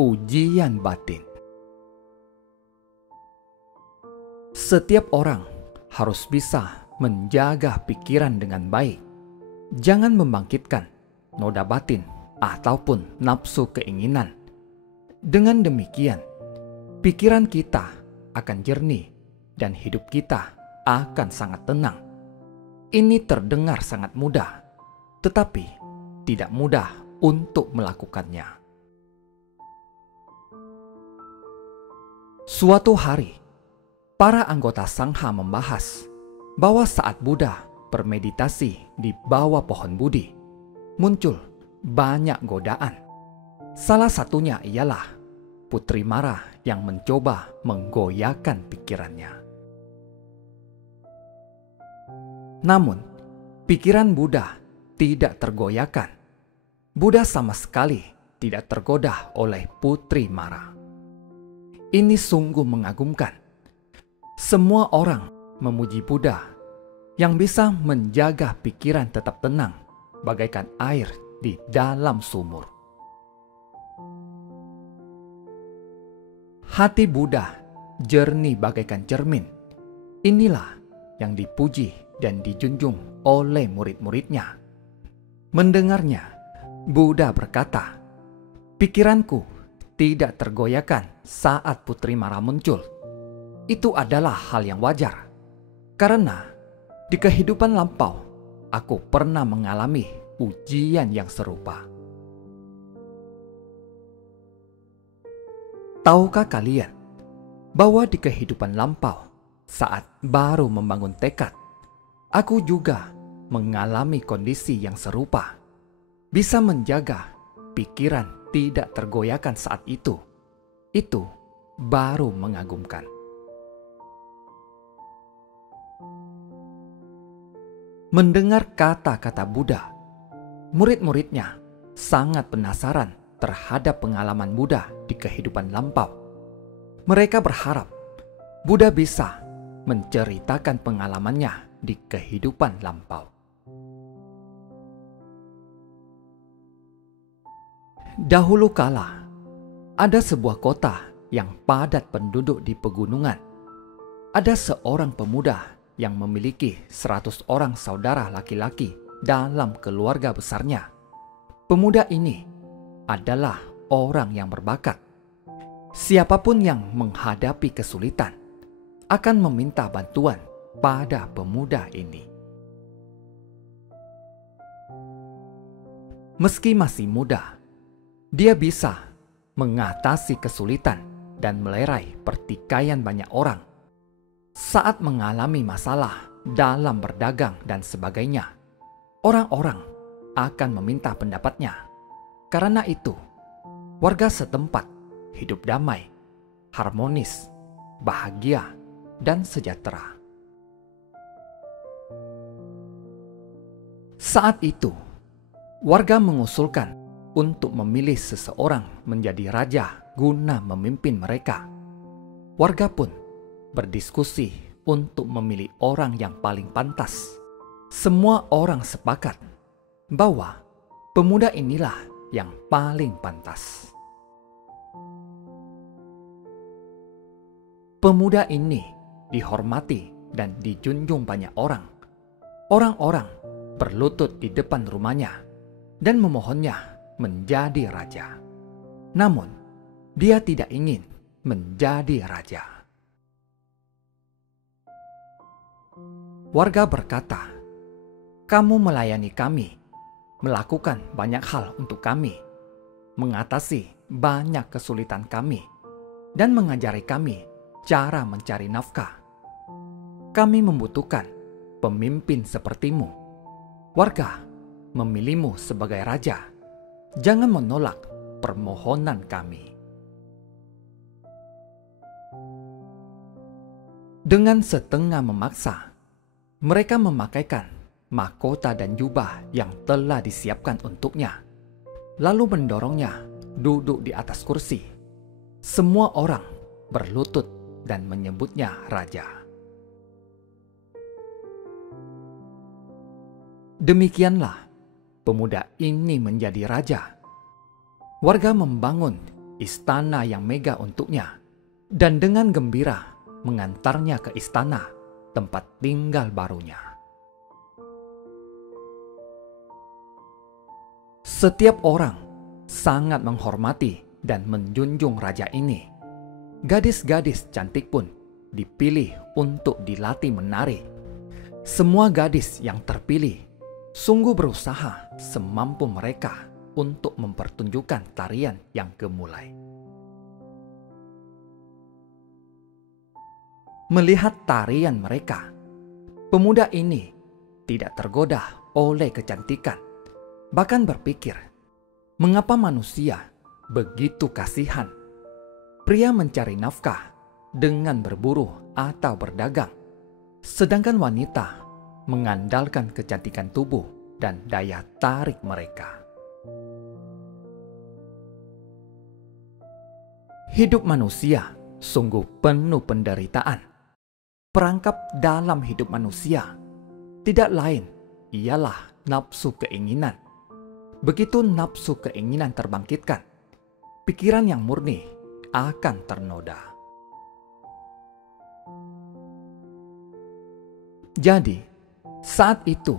ujian batin. Setiap orang harus bisa menjaga pikiran dengan baik. Jangan membangkitkan noda batin ataupun nafsu keinginan. Dengan demikian, pikiran kita akan jernih dan hidup kita akan sangat tenang. Ini terdengar sangat mudah, tetapi tidak mudah untuk melakukannya. Suatu hari, para anggota Sangha membahas bahwa saat Buddha bermeditasi di bawah pohon Budi, muncul banyak godaan. Salah satunya ialah Putri Mara yang mencoba menggoyahkan pikirannya. Namun, pikiran Buddha tidak tergoyahkan. Buddha sama sekali tidak tergoda oleh Putri Mara. Ini sungguh mengagumkan. Semua orang memuji Buddha yang bisa menjaga pikiran tetap tenang bagaikan air di dalam sumur. Hati Buddha jernih bagaikan cermin. Inilah yang dipuji dan dijunjung oleh murid-muridnya. Mendengarnya, Buddha berkata, "Pikiranku tidak tergoyahkan saat Putri Mara muncul. Itu adalah hal yang wajar, karena di kehidupan lampau aku pernah mengalami ujian yang serupa." Tahukah kalian bahwa di kehidupan lampau, saat baru membangun tekad, aku juga mengalami kondisi yang serupa. Bisa menjaga pikiran tidak tergoyahkan saat itu baru mengagumkan. Mendengar kata-kata Buddha, murid-muridnya sangat penasaran terhadap pengalaman Buddha di kehidupan lampau. Mereka berharap Buddha bisa menceritakan pengalamannya di kehidupan lampau. Dahulu kala, ada sebuah kota yang padat penduduk di pegunungan. Ada seorang pemuda yang memiliki 100 orang saudara laki-laki dalam keluarga besarnya. Pemuda ini adalah orang yang berbakat. Siapapun yang menghadapi kesulitan akan meminta bantuan pada pemuda ini. Meski masih muda, dia bisa mengatasi kesulitan dan melerai pertikaian banyak orang. Saat mengalami masalah dalam berdagang dan sebagainya, orang-orang akan meminta pendapatnya. Karena itu, warga setempat hidup damai, harmonis, bahagia, dan sejahtera. Saat itu, warga mengusulkan untuk memilih seseorang menjadi raja guna memimpin mereka. Warga pun berdiskusi untuk memilih orang yang paling pantas. Semua orang sepakat bahwa pemuda inilah yang paling pantas. Pemuda ini dihormati dan dijunjung banyak orang. Orang-orang berlutut di depan rumahnya dan memohonnya menjadi raja. Namun, dia tidak ingin menjadi raja. Warga berkata, "Kamu melayani kami, melakukan banyak hal untuk kami, mengatasi banyak kesulitan kami, dan mengajari kami cara mencari nafkah. Kami membutuhkan pemimpin sepertimu. Warga memilihmu sebagai raja. Jangan menolak permohonan kami." Dengan setengah memaksa, mereka memakaikan mahkota dan jubah yang telah disiapkan untuknya, lalu mendorongnya duduk di atas kursi. Semua orang berlutut dan menyebutnya raja. Demikianlah pemuda ini menjadi raja. Warga membangun istana yang megah untuknya, dan dengan gembira mengantarnya ke istana tempat tinggal barunya. Setiap orang sangat menghormati dan menjunjung raja ini. Gadis-gadis cantik pun dipilih untuk dilatih menari. Semua gadis yang terpilih sungguh berusaha semampu mereka untuk mempertunjukkan tarian yang gemulai. Melihat tarian mereka, pemuda ini tidak tergoda oleh kecantikan, bahkan berpikir, mengapa manusia begitu kasihan? Pria mencari nafkah dengan berburu atau berdagang, sedangkan wanita mengandalkan kecantikan tubuh dan daya tarik mereka. Hidup manusia sungguh penuh penderitaan. Perangkap dalam hidup manusia tidak lain ialah nafsu keinginan. Begitu nafsu keinginan terbangkitkan, pikiran yang murni akan ternoda. Jadi, saat itu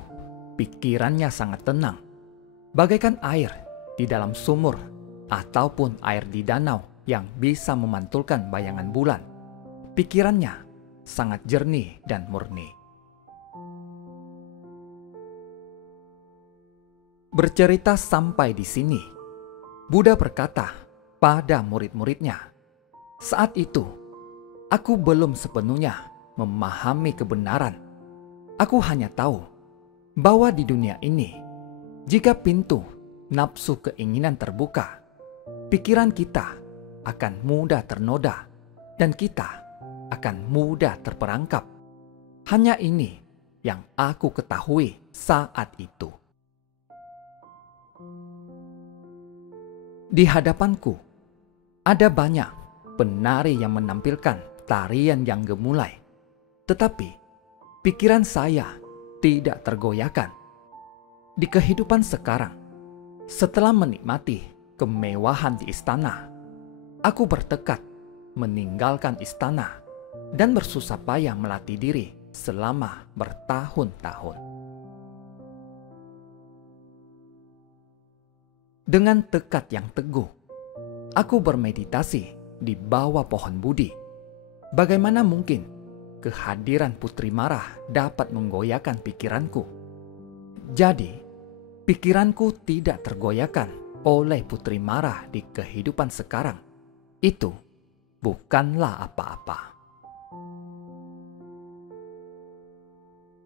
pikirannya sangat tenang, bagaikan air di dalam sumur ataupun air di danau yang bisa memantulkan bayangan bulan. Pikirannya sangat jernih dan murni. Bercerita sampai di sini, Buddha berkata pada murid-muridnya, "Saat itu, aku belum sepenuhnya memahami kebenaran. Aku hanya tahu bahwa di dunia ini, jika pintu nafsu keinginan terbuka, pikiran kita akan mudah ternoda dan kita akan mudah terperangkap. Hanya ini yang aku ketahui saat itu." Di hadapanku ada banyak penari yang menampilkan tarian yang gemulai, tetapi pikiran saya tidak tergoyahkan. Di kehidupan sekarang, setelah menikmati kemewahan di istana, aku bertekad meninggalkan istana dan bersusah payah melatih diri selama bertahun-tahun. Dengan tekad yang teguh, aku bermeditasi di bawah pohon Budi. Bagaimana mungkin kehadiran Putri Mara dapat menggoyahkan pikiranku? Jadi, pikiranku tidak tergoyahkan oleh Putri Mara di kehidupan sekarang. Itu bukanlah apa-apa.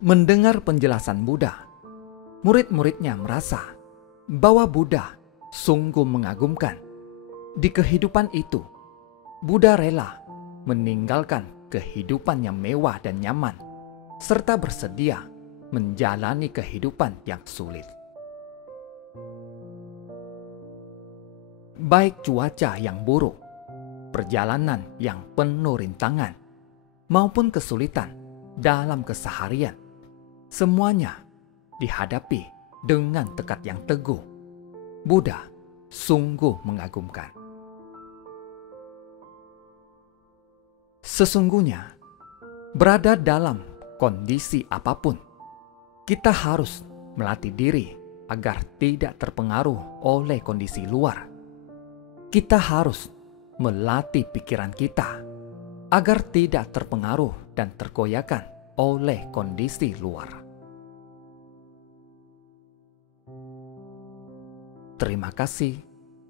Mendengar penjelasan Buddha, murid-muridnya merasa bahwa Buddha sungguh mengagumkan. Di kehidupan itu, Buddha rela meninggalkan kehidupan yang mewah dan nyaman, serta bersedia menjalani kehidupan yang sulit. Baik cuaca yang buruk, perjalanan yang penuh rintangan, maupun kesulitan dalam keseharian, semuanya dihadapi dengan tekad yang teguh. Buddha sungguh mengagumkan. Sesungguhnya, berada dalam kondisi apapun, kita harus melatih diri agar tidak terpengaruh oleh kondisi luar. Kita harus melatih pikiran kita agar tidak terpengaruh dan tergoyahkan oleh kondisi luar. Terima kasih,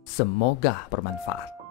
semoga bermanfaat.